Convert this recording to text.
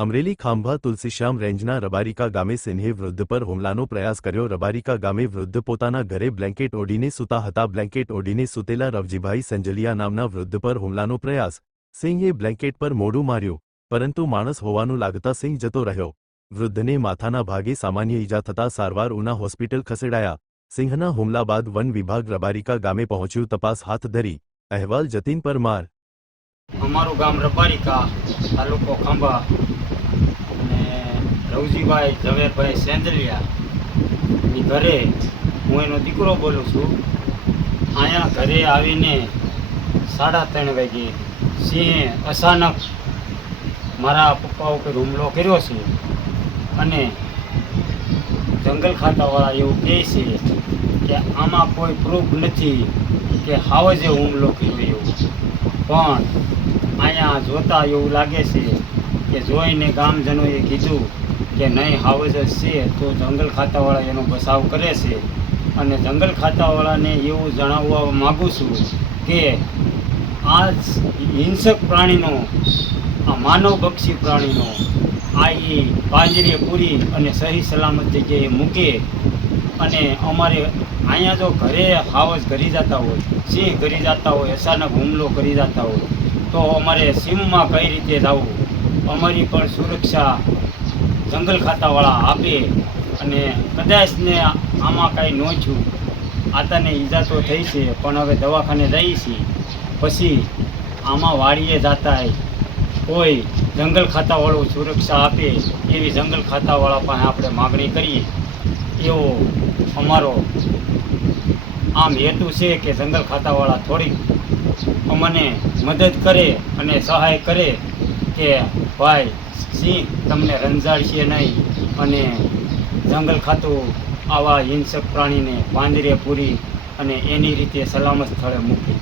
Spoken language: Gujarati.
અમરેલી ખાંભા તુલસીશ્યામ રેન્જના રબારિકા ગામે સિંહે વૃદ્ધ પર હુમલાનો પ્રયાસ કર્યો। રબારિકા ગામે વૃદ્ધ પોતાના ઘરે બ્લેન્કેટ ઓઢીને સૂતા હતા। બ્લેન્કેટ ઓઢીને સૂતેલા રવજીભાઈ સંજલિયા નામના વૃદ્ધ પર હુમલાનો પ્રયાસ। સિંહે બ્લેન્કેટ પર મોઢું માર્યું, પરંતુ માણસ હોવાનું લાગતા સિંહ જતો રહ્યો। વૃદ્ધને માથાના ભાગે સામાન્ય ઈજા થતાં સારવાર ઉના હોસ્પિટલ ખસેડાયા। સિંહના હુમલા બાદ વન વિભાગ રબારિકા ગામે પહોંચ્યું, તપાસ હાથ ધરી। અહેવાલ જતીન પરમાર। અમારું ગામ રબારિકા, તાલુકો ખાંભા અને રવજીભાઈ ઝવેરભાઈ સેંજલિયા એ ઘરે હું એનો દીકરો બોલું છું। અહીંયા ઘરે આવીને 3:30 વાગે સિંહે અચાનક મારા પપ્પા ઉપર હુમલો કર્યો છે અને જંગલ ખાતાવાળા એવું કહે છે કે આમાં કોઈ પ્રૂફ નથી કે હાવજે હુમલો કર્યો એવું, પણ અહીંયા જોતા એવું લાગે છે કે જોઈને ગામજનોએ કીધું કે નહીં હાવજ જ છે, તો જંગલ ખાતાવાળા એનો બચાવ કરે છે। અને જંગલ ખાતાવાળાને એવું જણાવવા માગું છું કે આ હિંસક પ્રાણીનો, આ માનવભક્ષી પ્રાણીનો એ પાંજરે પૂરી અને સહી સલામત જગ્યાએ મૂકે। અને અમારે અહીંયા જો ઘરે હાવજ ઘરી જતા હોય, સિંહ ઘરી જતા હોય, અચાનક હુમલો કરી જતા હોય, તો અમારે સીમમાં કઈ રીતે જવું, અમારી પણ સુરક્ષા જંગલ ખાતાવાળા આપે। અને કદાચને આમાં કાંઈ ન થયું, આતાને ઈજા તો થઈ છે, પણ હવે દવાખાને જઈએ છીએ, પછી આમાં વાડીએ જતા કોઈ જંગલ ખાતાવાળું સુરક્ષા આપે એવી જંગલ ખાતાવાળા પાસે આપણે માગણી કરીએ, એવો અમારો આમ હેતુ છે કે જંગલ ખાતાવાળા થોડીક અમને મદદ કરે અને સહાય કરે કે ભાઈ સિંહ તમને રંજાડશે નહીં અને જંગલ ખાતું આવા હિંસક પ્રાણીને પાંજરે પૂરી અને એની રીતે સલામત સ્થળે મૂકે।